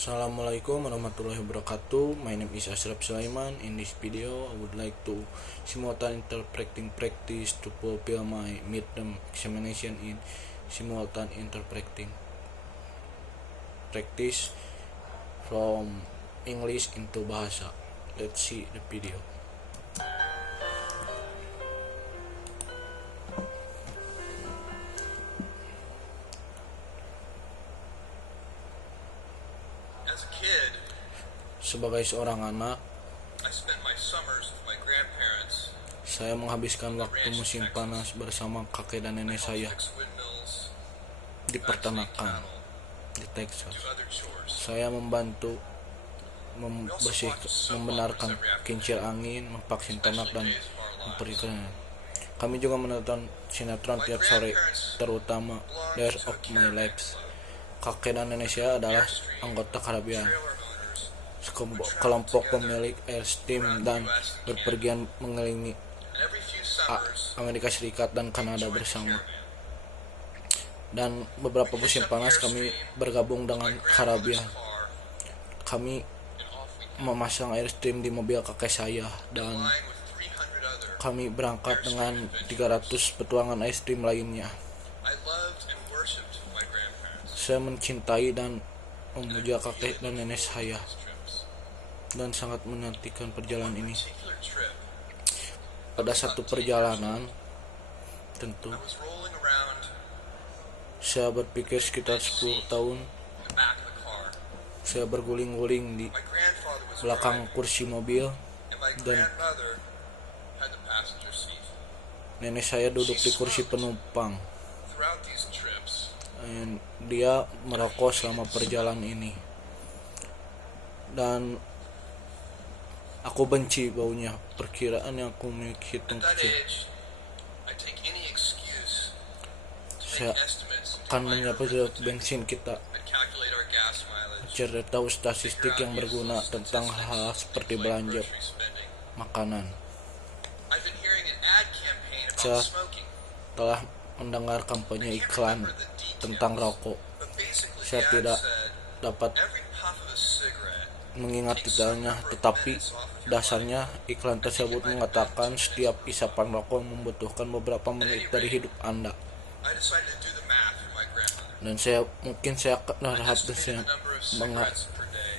Assalamualaikum warahmatullahi wabarakatuh. My name is Ashraf Sulaiman. In this video, I would like to simultan interpreting practice to fulfill my midterm examination in simultan interpreting practice from English into bahasa. Let's see the video. As a kid, Sebagai seorang anak, I spent my summers with my grandparents saya menghabiskan waktu musim panas bersama kakek dan nenek saya fix windmills, di peternakan di Texas. do other chores. Saya membantu membenarkan kincir angin, memvaksin ternak dan memperhatikan. Kami juga menonton sinetron tiap sore, terutama Days of My Life. Kakek dan nenek saya adalah anggota Caribbean, Trailer owners, kelompok pemilik Airstream dan berpergian mengelilingi and every few summers, Amerika Serikat dan Kanada joined the bersama. caravan. Dan beberapa musim panas kami bergabung dengan My Caribbean. grandmother's car, Kami and off we go. memasang Airstream di mobil kakek saya dan Lined with 300 other. kami berangkat dengan 300 petualangan Airstream lainnya. I loved and worshipped my grandparents. Saya mencintai dan memuja kakek dan nenek saya Trips. dan sangat menantikan perjalanan ini. Particular trip, Pada satu perjalanan, tentu I was rolling around saya berpikir sekitar 10 tahun, in the back of the car. saya berguling-guling di My grandfather was belakang driving, kursi mobil, and my dan grandmother had the passenger seat. nenek saya duduk di kursi penumpang. Throughout these trips, Dan dia merokok selama perjalanan ini. Dan aku benci baunya. Perkiraan yang aku miliki hitung at that kecil. age, I take any excuse to Saya make estimates and akan declare menyapa everything. bensin kita, I'd calculate our gas mileage, cari tahu statistik yang berguna tentang hal seperti belanja grocery spending. makanan. I've been hearing an ad campaign Saya about smoking. telah mendengar kampanye iklan tentang rokok. But basically, Saya the ad tidak said, dapat every puff of a cigarette mengingat detailnya, tetapi dasarnya iklan tersebut mengatakan setiap isapan rokok membutuhkan beberapa menit dari hidup Anda. I decided to do the math for my grandmother. Dan saya akan I harap estimated saya the number of cigarettes per day.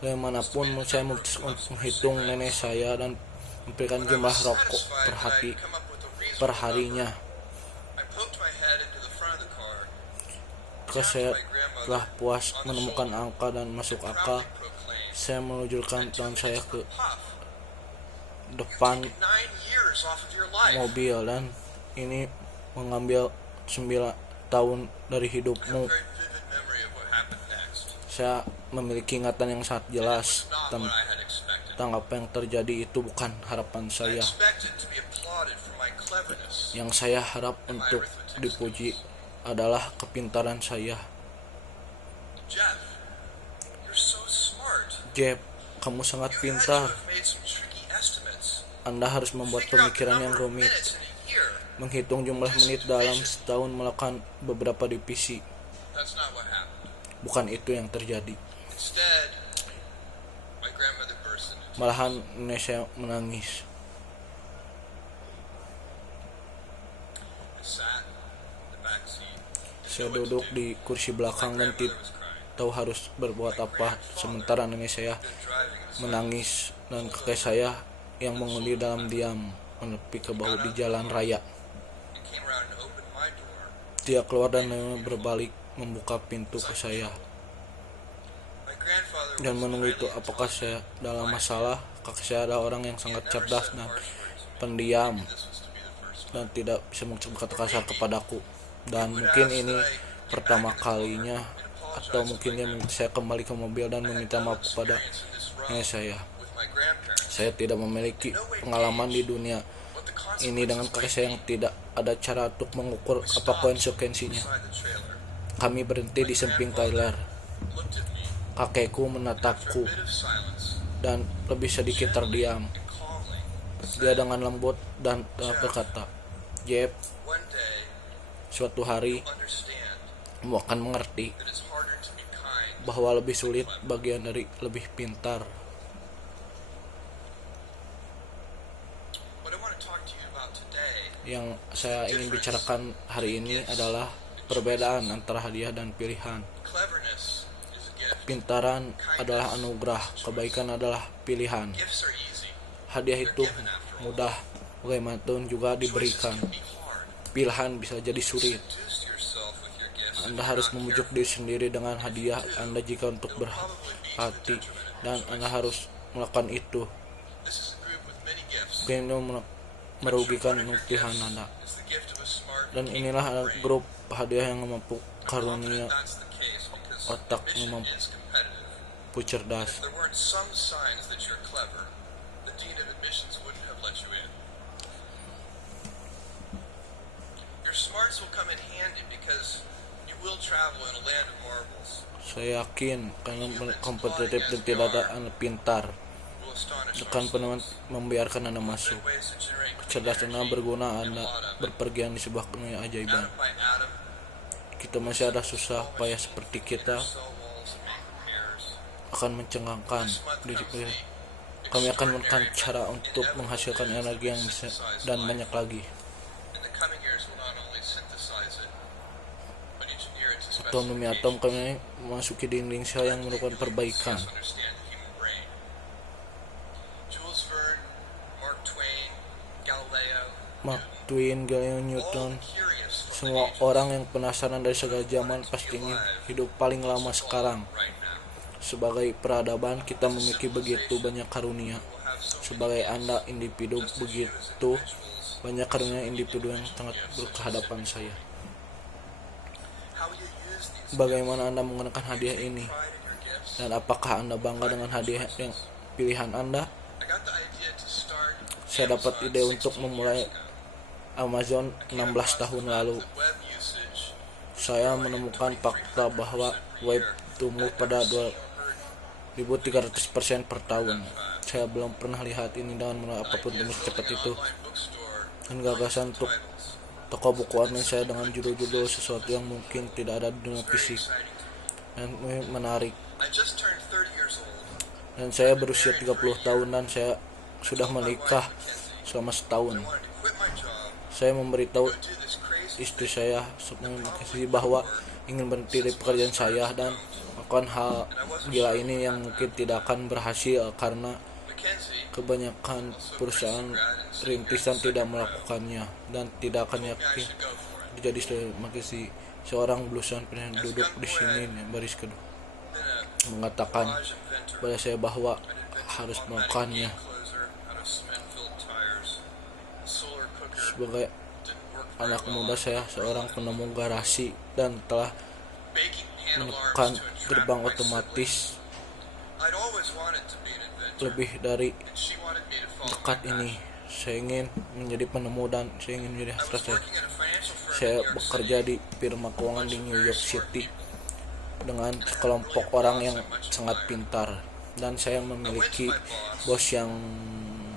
bagaimanapun saya menghitung nenek saya dan memberikan When I jumlah was rokok satisfied per that hati I'd come up with a reasonable per harinya. number, I poked my head into the front of the car, Ketika saya telah puas menemukan angka dan masuk akal, proudly proclaimed, saya menunjukkan tangan saya ke "Puff, depan 9 years off of your life." mobil dan ini mengambil 9 tahun dari I have a hidupmu. very vivid memory of what happened next. Saya memiliki ingatan yang sangat jelas Not what I had expected. tentang apa yang terjadi. Itu bukan harapan I saya. expected to be applauded for my cleverness. Yang saya harap untuk dipuji adalah kepintaran saya. Jeff, you're so smart. Jeff, kamu sangat You had to pintar. have made some tricky estimates. Anda harus membuat Figure out the pemikiran yang number of rumit, minutes in a year. menghitung jumlah menit dalam setahun, melakukan beberapa divisi. That's not what happened. Bukan itu yang terjadi. Instead, my grandmother burst into tears. Malahan nenek saya menangis. I sat in the back seat. Saya duduk di kursi belakang dan tidak tahu harus berbuat apa, sementara nenek saya menangis dan kakek saya yang mengundi dalam diam menepi ke bahu di jalan raya. Dia keluar dan berbalik membuka pintu ke saya dan menunggu itu. Apakah saya dalam masalah? Kakek saya adalah orang yang sangat cerdas dan pendiam dan tidak bisa berkata kasar kepadaku. Dan mungkin ini pertama kalinya, atau mungkin dia meminta saya kembali ke mobil dan meminta maaf kepada nenek saya. Saya tidak memiliki pengalaman di dunia ini dengan kakek saya yang tidak ada cara untuk mengukur apa konsekuensinya. Kami berhenti di samping Tyler. Kakekku menatapku dan lebih sedikit terdiam. Dia dengan lembut dan berkata, "Jeff, suatu hari kamu akan mengerti bahwa lebih sulit bagian dari lebih pintar. What I want to talk to you about today Yang saya ingin bicarakan hari ini adalah perbedaan antara hadiah dan pilihan. cleverness is a gift. Pintaran adalah anugerah, kebaikan adalah pilihan. Gifts are easy. Hadiah itu mudah, bagaimanapun juga diberikan. Can be hard. Pilihan bisa jadi sulit. Seduce yourself with your gifts. Anda harus membujuk diri sendiri dengan hadiah Anda jika untuk berhati, dan Anda harus melakukan itu. This is a group with many gifts. Mungkin itu merugikan pilihan Anda. It's the gift of a smart Dan inilah grup hadiah yang mampu karunia that's the case because otak yang admission mampu is competitive. cerdas. If there weren't some signs that you're clever, the dean of admissions wouldn't have let you in. Your smarts will come in handy because you will travel in a land of marvels. Saya yakin karena kompetitif dan tidak ada Anda pintar, Will astonish akan pernah membiarkan Anda masuk. ways to generate Kecerdasan Anda berguna, Anda berpergian di sebuah keajaiban. atom by atom, Kita masih ada susah payah seperti kita cell walls, and pairs. akan mencengangkan diri kita. Kami akan menemukan cara untuk menghasilkan energi yang bisa dan banyak lagi. In the coming years, we'll not only synthesize it, but engineer it to Atom demi atom kami memasuki dinding sel yang merupakan perbaikan. understand the human brain. Jules Verne, Mark Twain, Galileo, Mark Twain, Galileo, all Newton, curious from semua orang yang penasaran dari segala zaman pasti ingin hidup paling lama sekarang. right now. Sebagai peradaban kita memiliki begitu banyak karunia. We'll have so Sebagai Anda individu begitu banyak karunia individu yang sangat berkehadapan saya. how you use these Bagaimana Anda menggunakan hadiah ini? pride in your gifts. Dan apakah Anda bangga dengan hadiah yang pilihan Anda? I got the idea to start Saya dapat ide untuk memulai Amazon 16 tahun lalu. the web usage. Saya menemukan fakta bahwa web tumbuh pada 2.300% per tahun. Saya belum pernah lihat ini dengan mulai apapun tumbuh secepat itu. Online bookstore Dan gagasan untuk toko buku online saya dengan judul-judul sesuatu yang mungkin tidak ada di dunia fisik dan menarik. I just turned 30 years old. Dan saya berusia 30 tahun dan saya sudah menikah selama setahun. Wanted to quit my job, Saya memberitahu do this crazy istri saya bahwa ingin berhenti dari pekerjaan saya dan melakukan hal gila ini yang mungkin tidak akan berhasil karena Mackenzie. kebanyakan perusahaan rintisan tidak melakukannya dan tidak akan yakin Should go for it. jadi makasih seorang blusan pernah duduk di sini baris kedua Been a mengatakan garage inventor. pada saya bahwa harus melakukannya Closer out of cement-filled tires. Solar cooker sebagai didn't work very anak well. muda. Saya seorang penemu garasi dan telah Baking pan menemukan alarms to entrap gerbang my otomatis sibling. I'd always wanted to be an inventor, lebih dari and she wanted me to follow dekat my ini. passion. Saya ingin menjadi penemu dan saya ingin menjadi I hasrat was saya. working at a financial firm Saya in New York bekerja City. di firma keuangan di New York City dengan sekelompok orang yang sangat pintar dan saya memiliki bos yang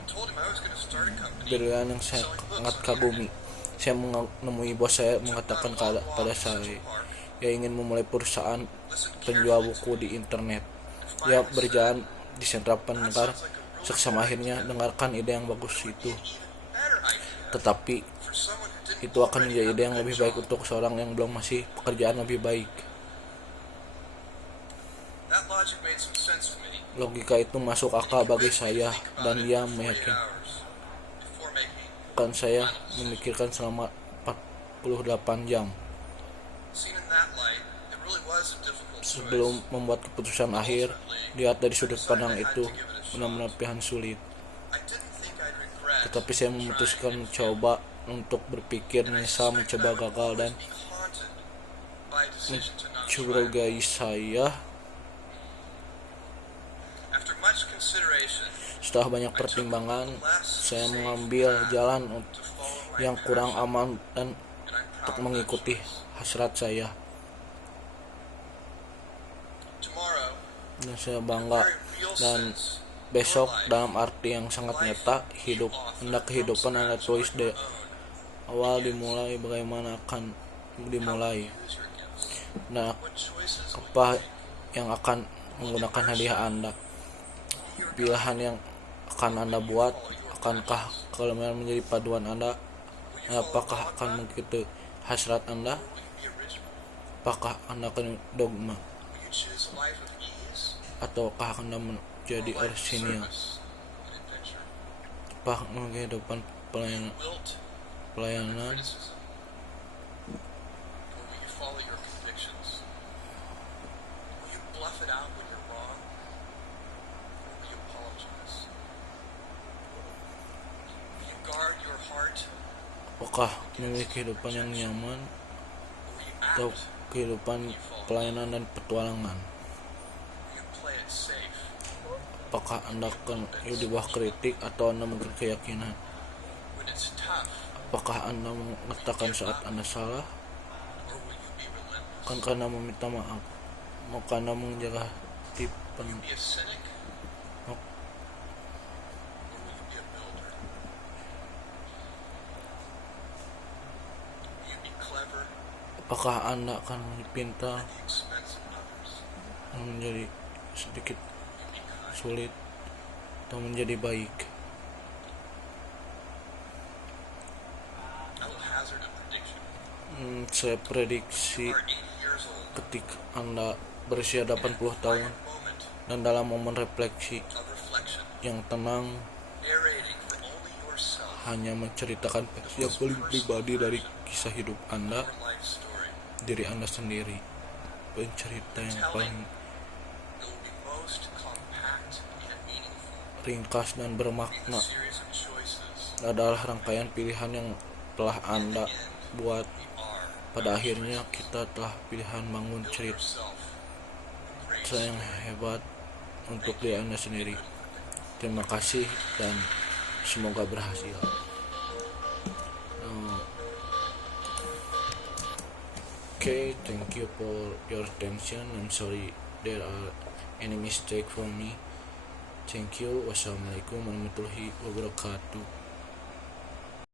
Told him I was going to start a company. brilian yang saya sangat kagumi. Saya menemui bos saya mengatakan pada saya ia ingin memulai perusahaan penjual buku di internet. Ia berjalan di sentra pendengar seksama akhirnya dengarkan ide yang bagus itu, Better idea tetapi for someone who didn't itu akan menjadi ide yang lebih baik untuk seorang yang belum masih pekerjaan lebih baik. That logic made some sense to me. Logika itu masuk akal bagi saya dan dia 48 meyakinkan hours before making. saya memikirkan selama 48 jam Seen in that light, it really was a difficult choice. sebelum membuat keputusan akhir. Lihat dari sudut pandang itu benar-benar pilihan sulit, I didn't think I'd regret tetapi saya memutuskan mencoba untuk berpikir menyesal mencoba gagal dan being haunted by a decision to not try. mencurigai saya. After much consideration, Setelah banyak pertimbangan, saya mengambil jalan to follow my yang kurang passion, aman dan and I'm untuk proud of mengikuti that. hasrat saya. Tomorrow, Dan saya in a bangga very real dan sense, besok dalam arti yang sangat nyata, hidup hendak kehidupan Anda tulis dari awal dimulai bagaimana akan dimulai. use your gifts. Nah, What choices apa yang akan menggunakan hadiah Anda. Pilihan yang akan Anda buat, akankah kalian menjadi paduan Anda? Apakah akan mengikuti hasrat Anda? Apakah Anda akan dogma? Will you choose a life of ease Ataukah Anda menjadi or a life of orisinil? service and adventure? Apakah kehidupan Wilt pelayanan criticism, or will you follow your convictions? Will you bluff it out when you're wrong, or will you apologize? Will you guard your heart, apakah memiliki kehidupan yang nyaman or will you atau act? kehidupan pelayanan dan petualangan? Will you play it safe? Apakah Anda akan hidup di bawah kritik atau Anda memiliki keyakinan? When it's tough, Apakah Anda mengatakan saat Anda salah? or will you be relentless? Akankah Anda meminta maaf? Maukah Anda menjaga tipen? Will you be a cynic, Mau- or will you be a builder? Will you be clever Apakah Anda akan pintar at the expense of others? dan menjadi sedikit Will you be kind? sulit atau menjadi baik? I will hazard a prediction. Saya prediksi You are 80 years old. ketika Anda berusia 80 tahun Quiet moment dan dalam momen refleksi of reflection, yang tenang, narrating for only yourself hanya menceritakan versi yang paling pribadi dari kisah hidup Anda, your life story. diri Anda sendiri, pencerita yang paling It will be most compact and meaningful. ringkas dan Be bermakna the series of choices. adalah rangkaian pilihan yang telah Anda buat. We are Pada akhirnya kita telah pilihan bangun build cerita yourself with grace. yang hebat untuk diri Anda sendiri. Terima kasih dan semoga berhasil. Okay, thank you for your attention. I'm sorry there are any mistake from me. Thank you. Wassalamualaikum warahmatullahi wabarakatuh.